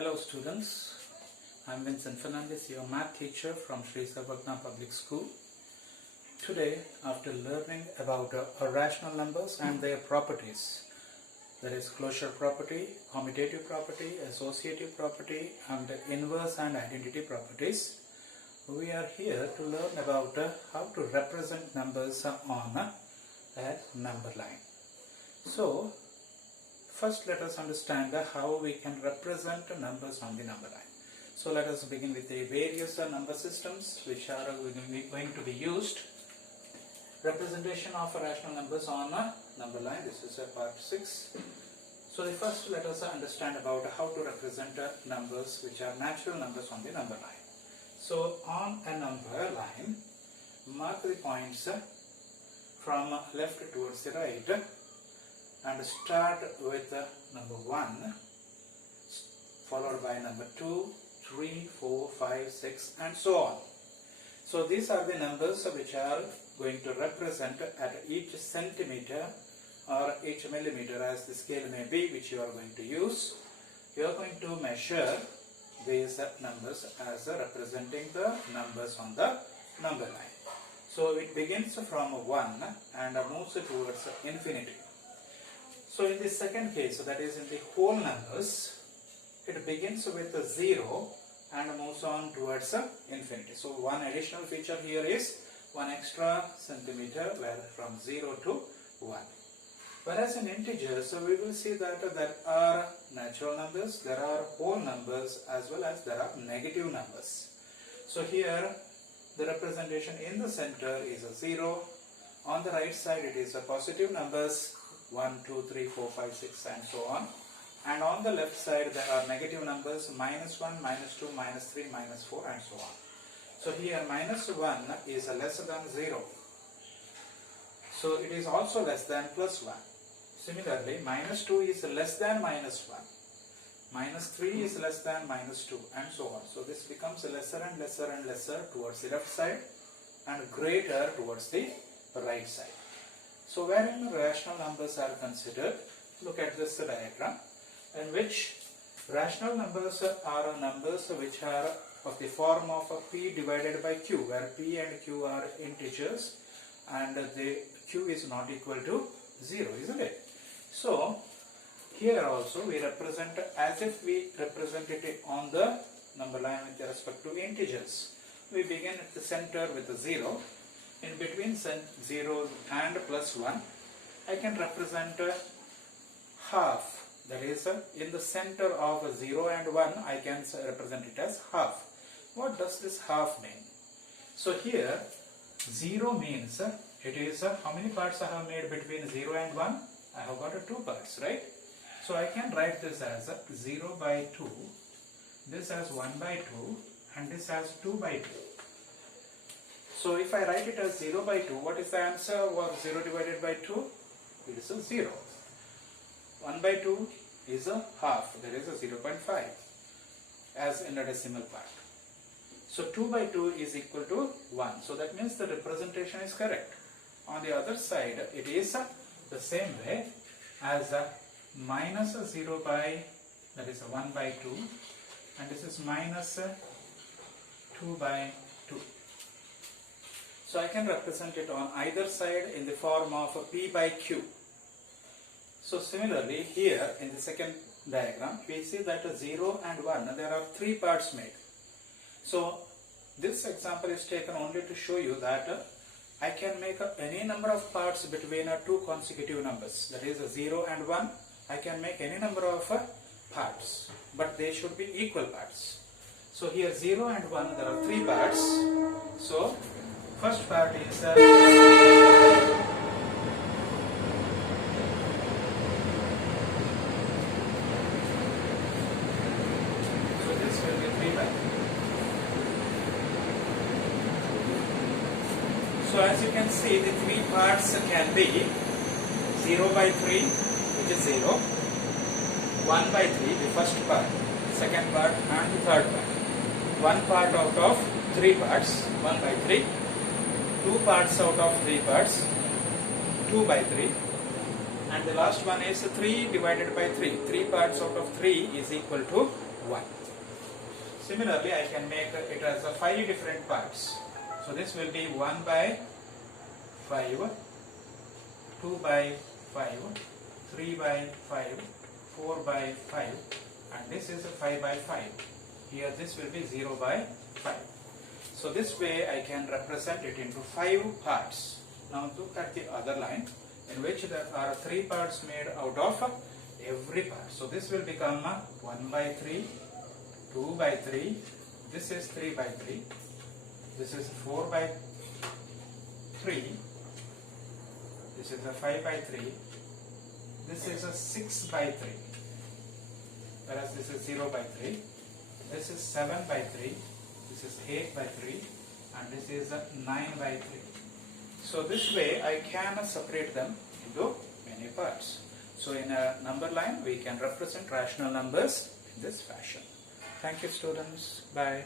Hello students, I am Vincent Fernandez, your math teacher from Sarvajna Public School. Today, after learning about rational numbers and their properties, that is closure property, commutative property, associative property, and inverse and identity properties, we are here to learn about how to represent numbers on a number line. So, first let us understand how we can represent numbers on the number line. So let us begin with the various number systems which are going to be used. Representation of rational numbers on a number line. This is part 6. So the first let us understand about how to represent numbers which are natural numbers on the number line. So on a number line, mark the points from left towards the right and start with number 1, followed by number 2, 3, 4, 5, 6 and so on. So these are the numbers which are going to represent at each centimeter or each millimeter as the scale may be, which you are going to use. You are going to measure these numbers as representing the numbers on the number line. So it begins from 1 and moves towards infinity. So in the second case, that is in the whole numbers, it begins with a 0 and moves on towards infinity. So one additional feature here is 1 extra centimeter, where from 0 to 1. Whereas in integers, we will see that there are natural numbers, there are whole numbers, as well as there are negative numbers. So here the representation in the center is a 0. On the right side it is a positive numbers, 1, 2, 3, 4, 5, 6 and so on. And on the left side there are negative numbers, minus 1, minus 2, minus 3, minus 4 and so on. So here minus 1 is less than 0. So it is also less than plus 1. Similarly, minus 2 is less than minus 1. Minus 3 is less than minus 2 and so on. So this becomes lesser and lesser and lesser towards the left side and greater towards the right side. So wherein rational numbers are considered, look at this diagram in which rational numbers are numbers which are of the form of p divided by q, where p and q are integers and the q is not equal to 0, isn't it? So here also we represent as if we represented it on the number line with respect to integers. We begin at the center with a 0. In between 0 and plus 1, I can represent half. That is, in the center of 0 and 1, I can represent it as half. What does this half mean? So here, 0 means it is how many parts I have made between 0 and 1? I have got 2 parts, right? So I can write this as 0 by 2, this as 1 by 2, and this as 2 by 2. So if I write it as 0 by 2, what is the answer for 0 divided by 2? It is a 0. 1 by 2 is a half, there is a 0.5 as in a decimal part. So 2 by 2 is equal to 1. So that means the representation is correct. On the other side, it is the same way as minus 0 by, that is 1 by 2, and this is minus 2 by 2. So I can represent it on either side in the form of p by q. So similarly here in the second diagram we see that 0 and 1 there are 3 parts made. So this example is taken only to show you that I can make any number of parts between 2 consecutive numbers. That is 0 and 1. I can make any number of parts, but they should be equal parts. So here 0 and 1 there are 3 parts. So first part is so this will be 3 by. So as you can see, the 3 parts can be 0 by 3, which is 0, 1 by 3, the first part, second part and the third part. 1 part out of 3 parts, 1 by 3. 2 parts out of 3 parts, 2 by 3, and the last one is 3 divided by 3. 3 parts out of 3 is equal to 1. Similarly, I can make it as a 5 different parts. So this will be 1 by 5, 2 by 5, 3 by 5, 4 by 5, and this is a 5 by 5. Here this will be 0 by 5. So this way I can represent it into 5 parts. Now look at the other line, in which there are 3 parts made out of every part. So this will become 1 by 3, 2 by 3, this is 3 by 3, this is 4 by 3, this is a 5 by 3, this is a 6 by 3, whereas this is 0 by 3, this is 7 by 3, this is 8 by 3, and this is a 9 by 3. So this way I can separate them into many parts. So in a number line we can represent rational numbers in this fashion. Thank you students. Bye.